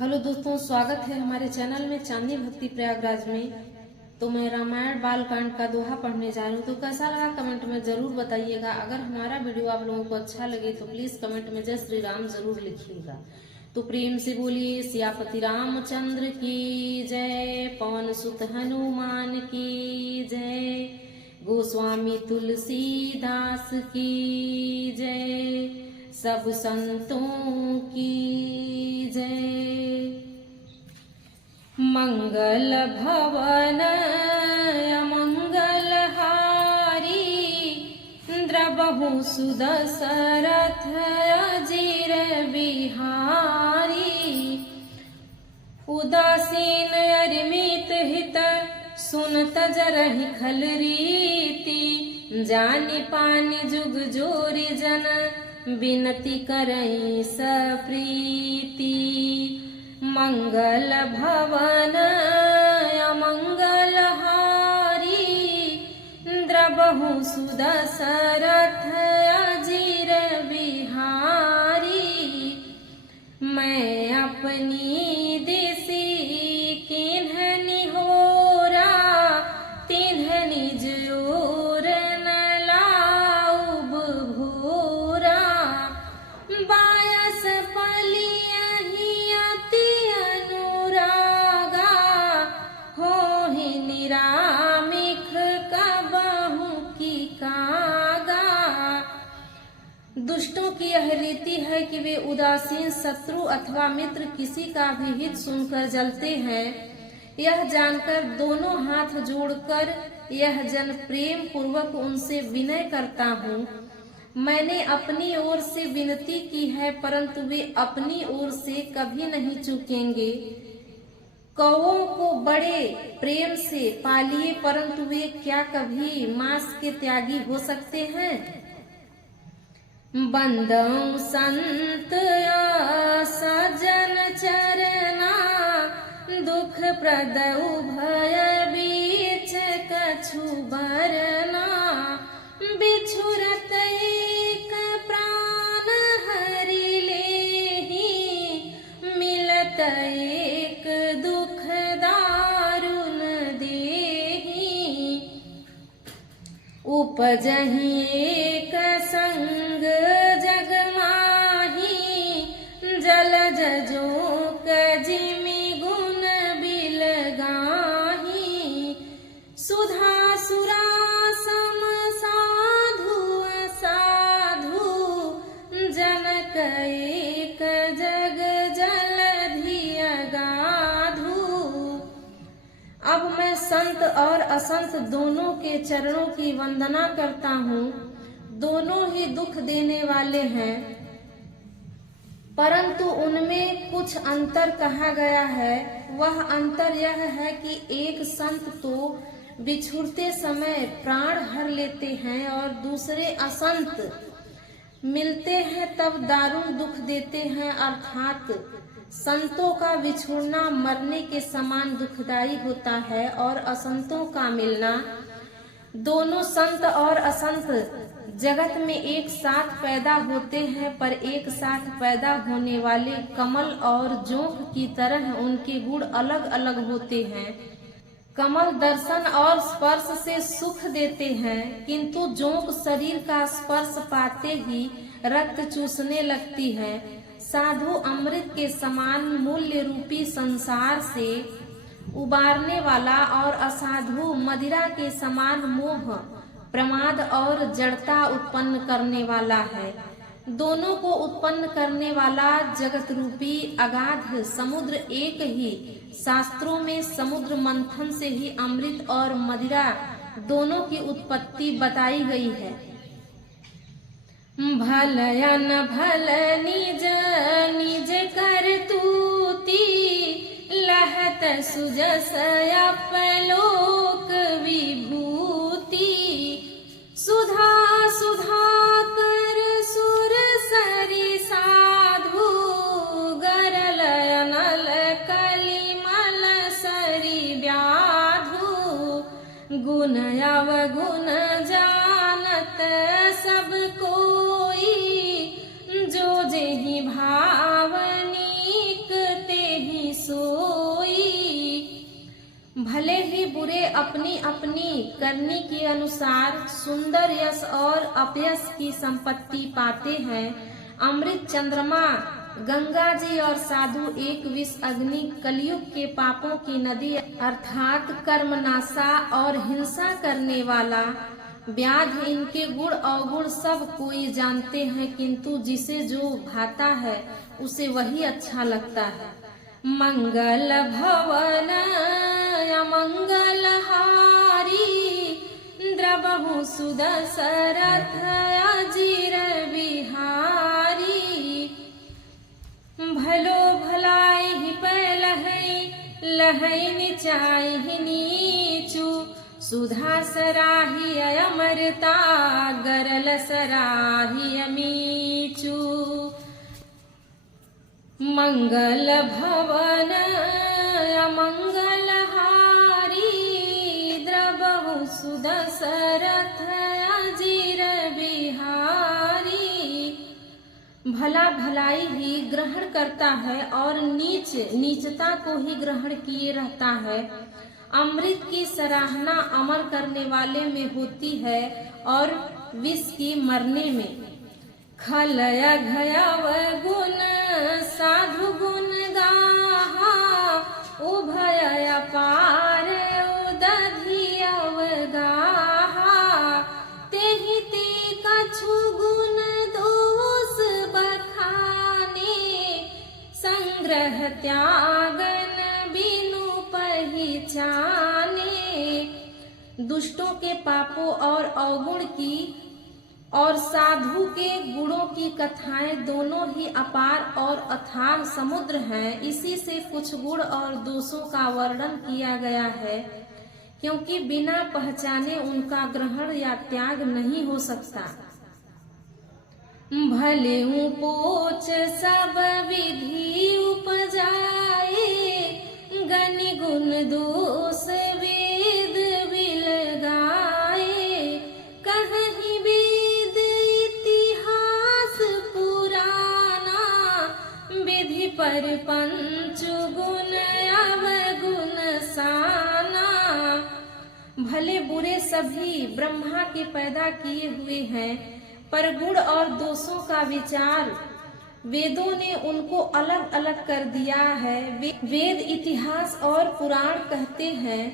Hello दोस्तों, स्वागत है हमारे चैनल में चांदनी भक्ति प्रयागराज में। तो मैं रामायण बालकांड का दोहा पढ़ने जा रही हूँ। तो कैसा लगा कमेंट में जरूर बताइएगा। अगर हमारा वीडियो आप लोगों को अच्छा लगे तो प्लीज कमेंट में जय श्री राम जरूर लिखिएगा। तो प्रेम से बोलिए सियापति रामचंद्र की जय, पवन सुत हनुमान की जय, गोस्वामी तुलसीदास की जय, सब संतों की जय। मंगल भवन मंगल हारी, द्रबहु सुदशरथ अजीर बिहारी। उदासीन अरिमित हित, सुनत जरहि खल रीति। जानि पानि जुग जोरी जन, बिनती करई सप्रीति। मंगल भवन मंगल हारी, द्रबहु सुदशरथ अजीर बिहारी। मैं अपनी देसी किन्ह निहोरा, तिन्ह निज ओर न लाउब भोरा। बायस पलियहि अति अनुरागा, होहि निरामिख कबहु की कागा। दुष्टों की यह रीति है कि वे उदासीन शत्रु अथवा मित्र किसी का भी हित सुनकर जलते हैं। यह जानकर दोनों हाथ जोड़कर यह जन प्रेम पूर्वक उनसे विनय करता हूँ। मैंने अपनी ओर से विनती की है, परंतु वे अपनी ओर से कभी नहीं चूकेंगे। कौओं को बड़े प्रेम से पालिए, परंतु वे क्या कभी मांस के त्यागी हो सकते हैं। बंदौ संत सज्जन चरना, दुख प्रद उभय बीच कछु बरना। बिछुरत एक प्राण हरि लेहि, मिलत एक दुख दारुण देहि। उपजहि एक संग जग माही, जलज जोक जिमि गुण बिलगाही। सुधा सुरा सम साधु असाधु, जनक एक जग जलधि अगाधु। अब मैं संत और असंत दोनों के चरणों की वंदना करता हूँ। दोनों ही दुख देने वाले हैं, परंतु उनमें कुछ अंतर कहा गया है। वह अंतर यह है कि एक संत तो बिछुड़ते समय प्राण हर लेते हैं और दूसरे असंत मिलते हैं तब दारुण दुख देते हैं। अर्थात संतों का बिछुड़ना मरने के समान दुखदायी होता है और असंतों का मिलना। दोनों संत और असंत जगत में एक साथ पैदा होते हैं, पर एक साथ पैदा होने वाले कमल और जोंक की तरह उनके गुण अलग अलग होते हैं। कमल दर्शन और स्पर्श से सुख देते हैं, किंतु जोंक शरीर का स्पर्श पाते ही रक्त चूसने लगती है। साधु अमृत के समान मूल्य रूपी संसार से उबारने वाला और असाधु मदिरा के समान मोह, प्रमाद और जड़ता उत्पन्न करने वाला है। दोनों को उत्पन्न करने वाला जगत रूपी अगाध समुद्र एक ही। शास्त्रों में समुद्र मंथन से ही अमृत और मदिरा दोनों की उत्पत्ति बताई गई है। भलयन भल निज निज करतूती, लहत सुजस अपलोक विभूति। सुधा सुधा कर सुर सरि साधु, गरल अनल कलिमल सरि व्याधु। गुण अवगुण जानत सब कोई, जो जेहि भावनिक तेहि नहीं सोई। भले ही बुरे अपनी अपनी करनी के अनुसार सुंदर यश और अपयश की संपत्ति पाते हैं, अमृत चंद्रमा गंगा जी और साधु एक विष अग्नि कलयुग के पापों की नदी अर्थात कर्मनाशा और हिंसा करने वाला व्याध, इनके गुण अवगुण सब कोई जानते हैं, किंतु जिसे जो भाता है उसे वही अच्छा लगता है। मंगल भवन मंगलहारी द्रवहु सुदशरथ अजीर बिहारी। भलो भलाई ही पहलहई लहई निचाई ही नीचू, सुधा सराही अमरता गरल सराही अमीचू। मंगल भवन मंगलहारी द्रवहु सुदशरथ अजीर बिहारी। भला भलाई ही ग्रहण करता है और नीच नीचता को ही ग्रहण किए रहता है। अमृत की सराहना अमर करने वाले में होती है और विष की मरने में। खलय घयव गुण साधु गुण गाहा, उभय अपार उदधि अवगाहा। तेहि ते कछु गुण दोष बखाने, संग्रह त्यागन बिनु पहचाने। दुष्टों के पापों और अवगुण की और साधु के गुणों की कथाएं दोनों ही अपार और अथाह समुद्र हैं। इसी से कुछ गुण और दोषों का वर्णन किया गया है, क्योंकि बिना पहचाने उनका ग्रहण या त्याग नहीं हो सकता। भले पोच सब विधि उपजाए, गनि गुण दोष वेद बिल गाए। कहीं वेद इतिहास पुराना, विधि पर पंच गुण अवगुण साना। भले बुरे सभी ब्रह्मा के पैदा किए हुए हैं, पर गुण और दोषों का विचार वेदों ने उनको अलग अलग कर दिया है। वेद इतिहास और पुराण कहते हैं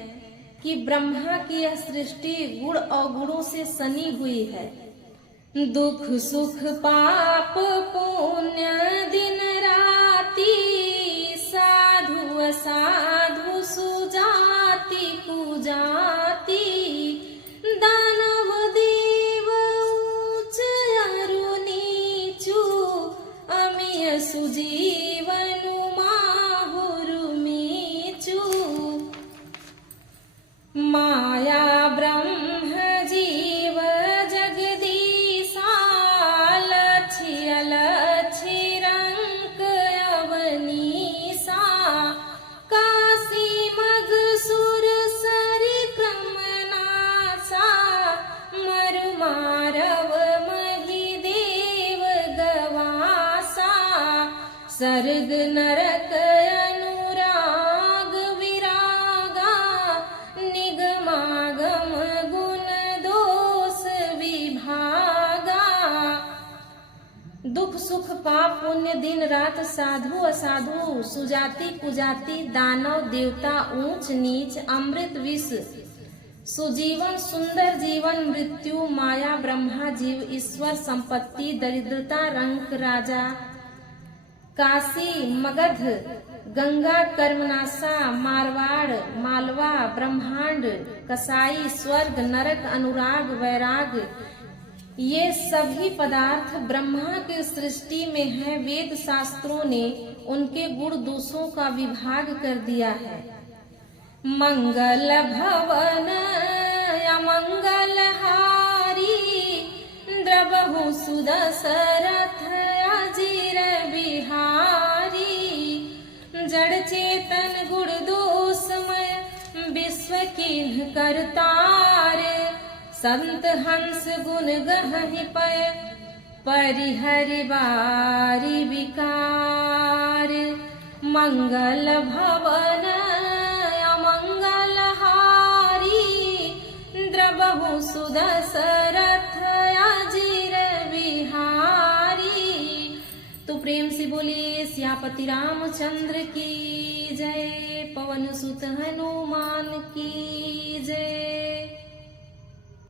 कि ब्रह्मा की यह सृष्टि गुण अवगुणों से सनी हुई है। दुख सुख पाप पुण्य दिन राति, साधु असाधु सुजाति कुजाति। दानव देव ऊंच अरु नीचू, अमिय सुजीवनु माहुरु मीचू। माया ब्रह्म जीव जगदीशा, लक्ष्य अलक्ष्य रंक अवनीसा। काशी मग सुर सरि क्रमनासा, मरु मारव मही देव गवासा। सर्ग नरक अनुराग विरागा, निगमागम गुण दोष विभागा। दुख सुख पाप पुण्य दिन रात, साधु असाधु सुजाति कुजाति, दानव देवता ऊंच नीच, अमृत विष सुजीवन सुंदर जीवन, मृत्यु माया ब्रह्मा जीव ईश्वर संपत्ति दरिद्रता रंक राजा। काशी मगध गंगा कर्मनाशा, मारवाड़ मालवा ब्रह्मांड कसाई, स्वर्ग नरक अनुराग वैराग, ये सभी पदार्थ ब्रह्मा की सृष्टि में है। वेद शास्त्रों ने उनके गुण दोषों का विभाग कर दिया है। मंगल भवन मंगलहारी, द्रवहु सुदशरथ अजीर बिहारी। जड़ चेतन गुण दोषमय विश्व किन्ह करतार, संत हंस गुण गहि पय परिहरि बारी विकार। मंगल भवन अमंगल हारी, द्रबहु सुदशरथ अजीर बिहारी। तो प्रेम से बोलिए सियापति रामचंद्र की जय, पवन सुत हनुमान की जय।